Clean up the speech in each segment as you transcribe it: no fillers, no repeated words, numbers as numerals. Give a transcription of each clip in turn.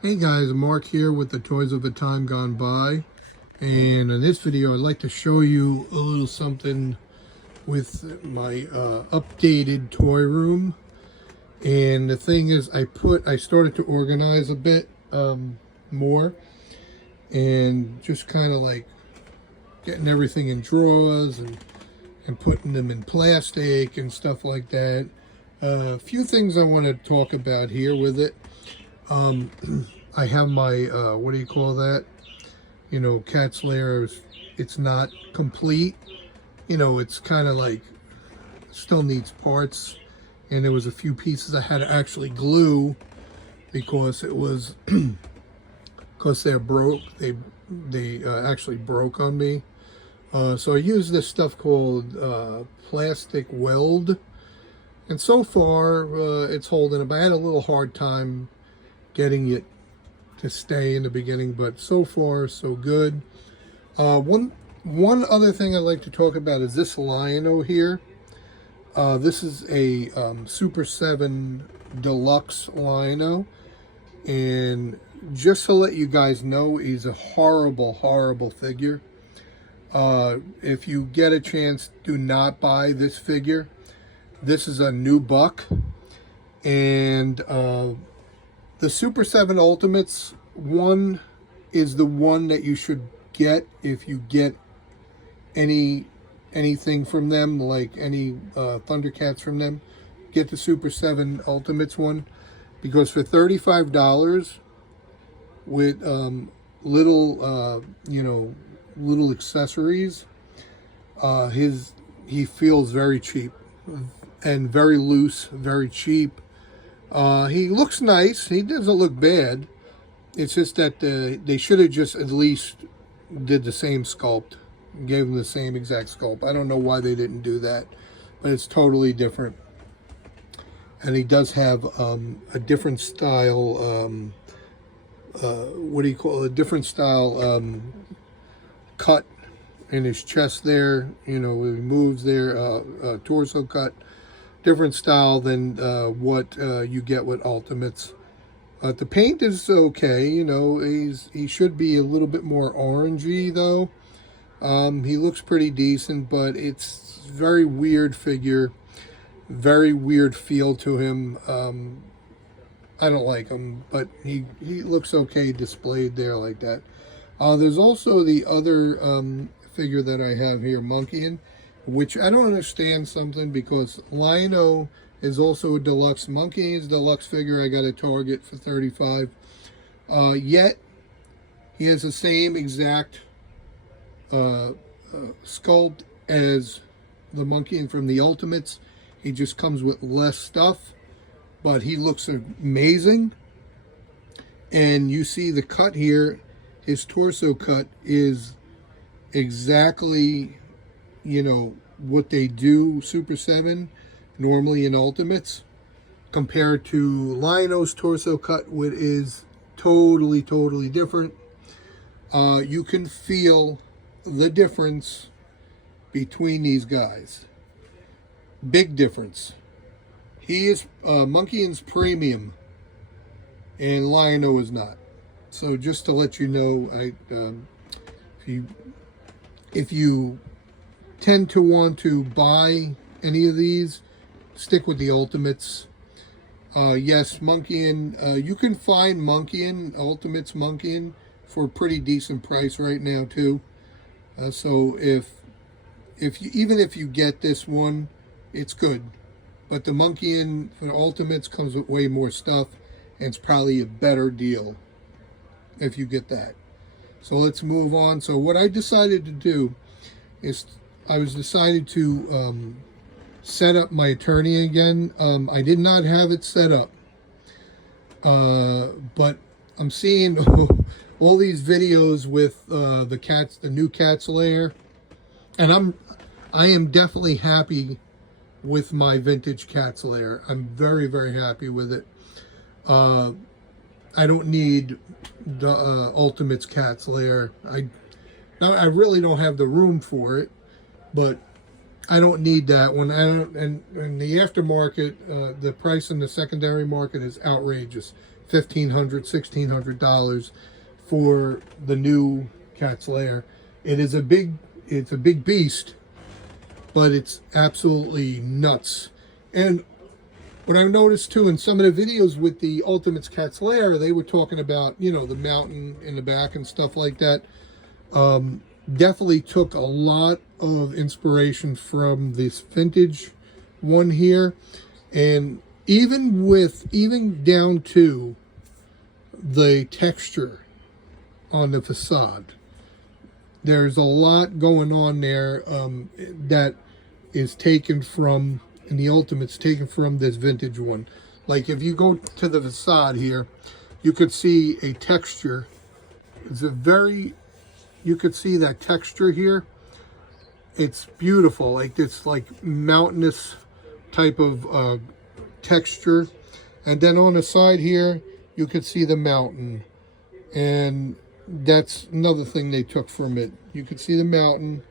Hey guys, Mark here with the Toys of a Time Gone By, and in this video I'd like to show you a little something with my updated toy room. And the thing is, I started to organize a bit more, and just kind of like getting everything in drawers and putting them in plastic and stuff like that. A few things I want to talk about here with it. I have my, what do you call that? You know, Cat's Lair, it's not complete. You know, it's kind of like, still needs parts. And there was a few pieces I had to actually glue because it was, because they're broke. They actually broke on me. So I used this stuff called plastic weld. And so far, it's holding up. I had a little hard time getting it to stay in the beginning, but so far so good. One other thing I'd like to talk about is this Lion-O here. This is a Super 7 Deluxe Lion-O, and just to let you guys know, he's a horrible figure. If you get a chance, do not buy this figure. This is a new buck, and the Super 7 Ultimates one is the one that you should get if you get anything from them, like any Thundercats from them. Get the Super 7 Ultimates one, because for $35 with little little accessories, he feels very cheap and very loose, very cheap. He looks nice. He doesn't look bad. It's just that they should have just at least did the same sculpt. Gave him the same exact sculpt. I don't know why they didn't do that, but it's totally different. And he does have a different style, what do you call it? A different style cut in his chest there. You know, he moves there, torso cut. Different style than what you get with Ultimates. The paint is okay, you know. He should be a little bit more orangey though. He looks pretty decent, but it's very weird figure, very weird feel to him. I don't like him, but he looks okay displayed there like that. There's also the other figure that I have here, Monkeyin, which I don't understand something, because Lion-O is also a deluxe. Monkeyin's deluxe figure I got at Target for $35. Yet he has the same exact sculpt as the Monkeyin from the Ultimates. He just comes with less stuff, but he looks amazing. And you see the cut here, his torso cut is exactly, you know, what they do Super 7 normally in Ultimates, compared to Lion-O's torso cut, which is totally different. You can feel the difference between these guys. Big difference. He is Monkeyin's premium and Lion-O is not. So just to let you know, if you tend to want to buy any of these, stick with the Ultimates. Yes, Monkeyin, you can find Monkeyin, Ultimates Monkeyin, for a pretty decent price right now too. So even if you get this one, it's good. But the Monkeyin for the Ultimates comes with way more stuff, and it's probably a better deal if you get that. So let's move on. So what I decided to do is I decided to set up my Eternia again. I did not have it set up, but I'm seeing all these videos with the new Cat's Lair, and I am definitely happy with my vintage Cat's Lair. I'm very happy with it. I don't need the Ultimates Cat's Lair. I really don't have the room for it, but I don't need that one. And the aftermarket, the price in the secondary market is outrageous. $1,500, $1,600 for the new Cat's Lair. It's a big beast, but it's absolutely nuts. And what I've noticed too in some of the videos with the Ultimates Cat's Lair, they were talking about, you know, the mountain in the back and stuff like that. Definitely took a lot of inspiration from this vintage one here. And even down to the texture on the facade, there's a lot going on there that is taken from, in the Ultimates, taken from this vintage one. Like if you go to the facade here, you could see a texture. It's a very, you could see that texture here. It's beautiful, like this like mountainous type of texture. And then on the side here, you could see the mountain. And that's another thing they took from it. You could see the mountain,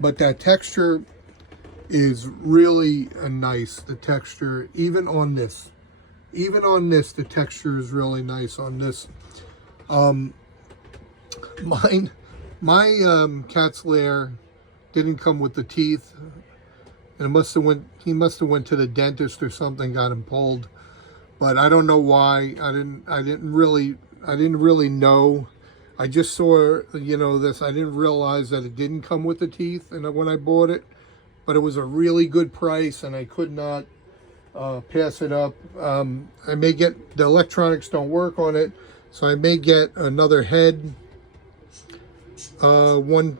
but that texture is really nice. The texture, even on this, the texture is really nice on this. My Cat's Lair didn't come with the teeth, and he must have went to the dentist or something, got him pulled. But I don't know why. I didn't really know. I just saw, you know, this. I didn't realize that it didn't come with the teeth, and when I bought it, but it was a really good price, and I could not pass it up. I may get, the electronics don't work on it, so I may get another head. One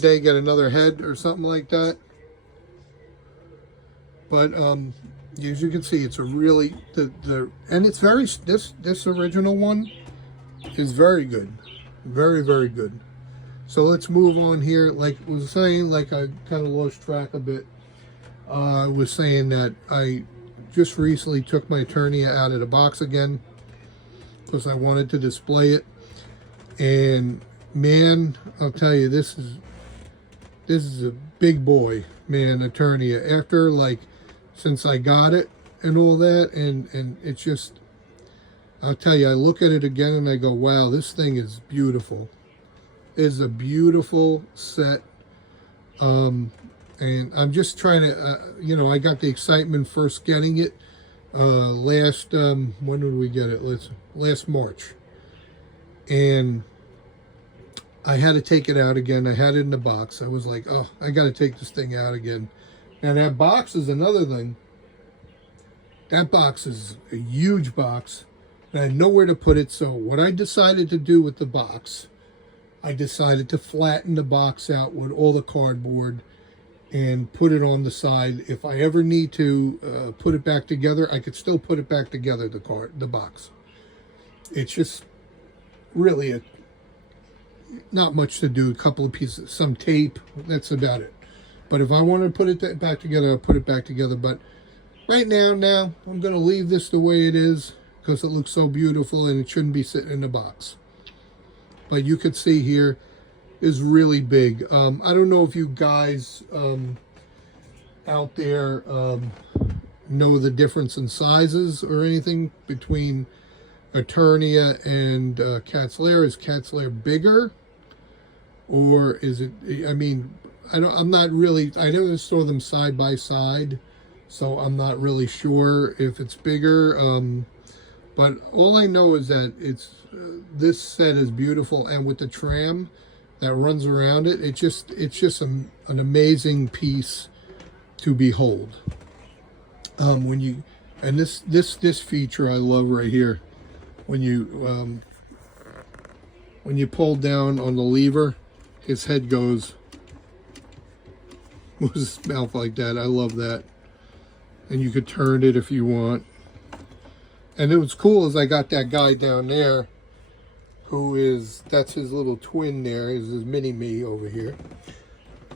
day get another head or something like that. But as you can see, it's a really and it's very, this original one is very good, very, very good. So let's move on here. Like I was saying, like I kind of lost track a bit. I was saying that I just recently took my Eternia out of the box again because I wanted to display it. And man, I'll tell you, this is a big boy, man, Eternia. After, like, since I got it and all that, and it's just, I'll tell you, I look at it again and I go, wow, this thing is beautiful. It's a beautiful set. And I'm just trying to, you know, I got the excitement first getting it last, when did we get it? Last March. And I had to take it out again. I had it in the box. I was like, oh, I got to take this thing out again. And that box is another thing. That box is a huge box. And I had nowhere to put it. So what I decided to do with the box, I decided to flatten the box out with all the cardboard and put it on the side. If I ever need to put it back together, I could still put it back together, the box. It's just really not much to do. A couple of pieces, some tape, that's about it. But if I want to put it back together, I'll put it back together. But right now, I'm going to leave this the way it is because it looks so beautiful and it shouldn't be sitting in the box. But you could see here is really big. I don't know if you guys out there know the difference in sizes or anything between Eternia and Cat's Lair. Is Cat's Lair bigger, or is it? I mean, I'm not really. I never saw them side by side, so I'm not really sure if it's bigger. But all I know is that it's this set is beautiful, and with the tram that runs around it, it's just an amazing piece to behold. When you, and this feature I love right here. When you pull down on the lever, his head moves his mouth like that. I love that. And you could turn it if you want. And it was cool as I got that guy down there, that's his little twin there, is his mini-me over here.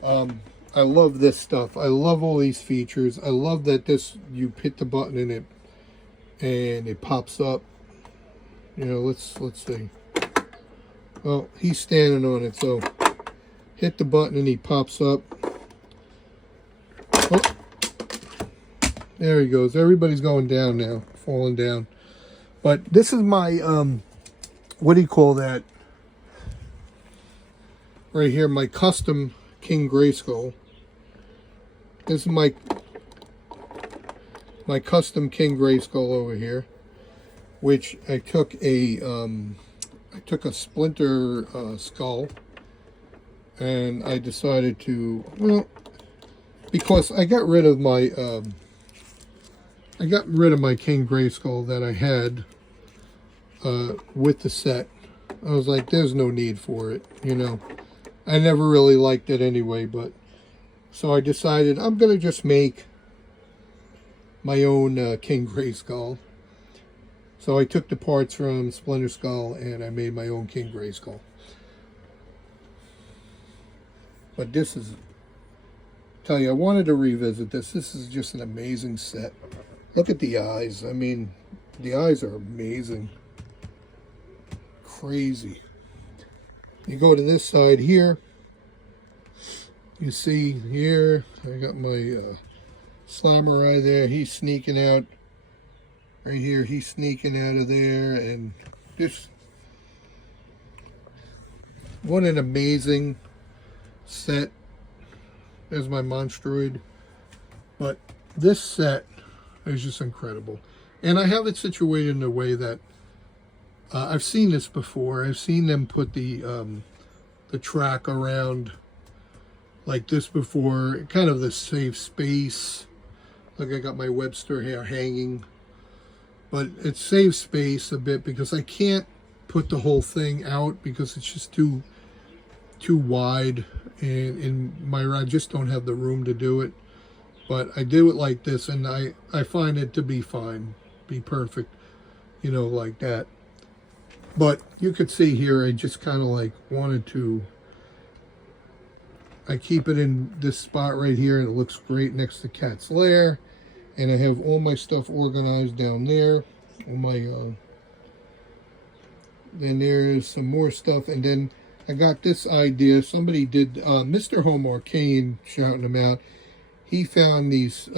I love this stuff. I love all these features. I love that you hit the button and it pops up. You know, let's see. Well, he's standing on it, so hit the button and he pops up. Oh, there he goes. Everybody's going down now, falling down. But this is my, what do you call that? Right here, my custom King Grayskull. This is my custom King Grayskull over here, which I took a Splinter skull, and I decided to, well, because I got rid of my King Grayskull that I had with the set. I was like, there's no need for it, you know. I never really liked it anyway, but so I decided I'm gonna just make my own King Grayskull. So I took the parts from Splinter Skull and I made my own King Grayskull. But this is, tell you, I wanted to revisit this. This is just an amazing set. Look at the eyes. I mean, the eyes are amazing. Crazy. You go to this side here, you see here, I got my Samurai there. He's sneaking out. Right here, he's sneaking out of there. And this, what an amazing set. There's my Monstroid. But this set is just incredible. And I have it situated in a way that I've seen this before. I've seen them put the track around like this before, kind of the safe space. Like I got my Webster here hanging, but it saves space a bit because I can't put the whole thing out because it's just too wide, and in my I just don't have the room to do it. But I do it like this, and I find it to be fine, be perfect, you know, like that. But you could see here, I just kind of like wanted to, I keep it in this spot right here, and it looks great next to Cat's Lair. And I have all my stuff organized down there. All my, then there's some more stuff. And then I got this idea. Somebody did, Mr. Home Arcane, shouting him out. He found these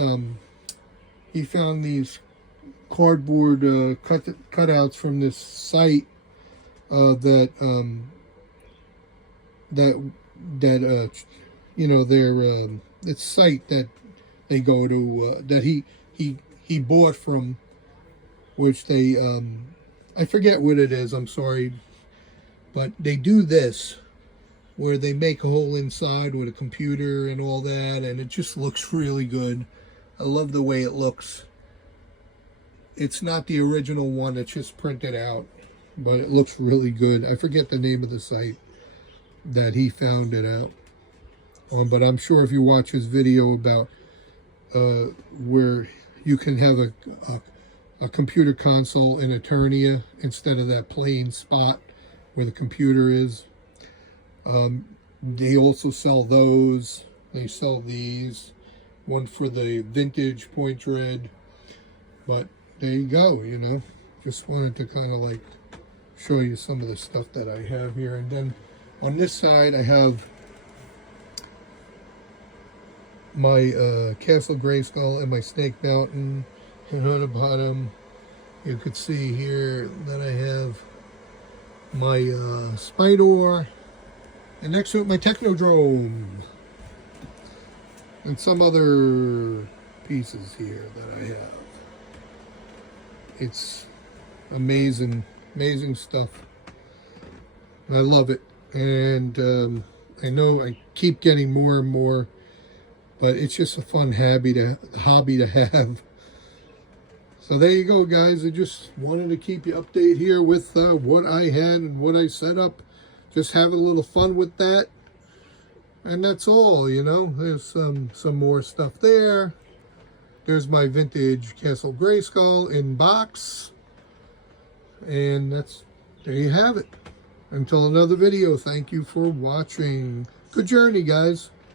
cardboard cutouts from this site that you know, their it's site that they go to that he bought from, which they I forget what it is, I'm sorry, but they do this where they make a whole inside with a computer and all that, and it just looks really good. I love the way it looks. It's not the original one, it's just printed out, but it looks really good. I forget the name of the site that he found it out on, but I'm sure if you watch his video about where you can have a computer console in Eternia instead of that plain spot where the computer is. They also sell those. They sell these. One for the vintage Point Dread. But there you go, you know. Just wanted to kind of like show you some of the stuff that I have here. And then on this side I have my Castle Grayskull and my Snake Mountain. And on the bottom you could see here that I have my Spydor, and next to it my Technodrome, and some other pieces here that I have. It's amazing, amazing stuff. I love it, and I know I keep getting more and more, but it's just a fun hobby to have. So there you go, guys. I just wanted to keep you updated here with what I had and what I set up. Just having a little fun with that. And that's all, you know. There's some more stuff there. There's my vintage Castle Grayskull in box. And there you have it. Until another video, thank you for watching. Good journey, guys.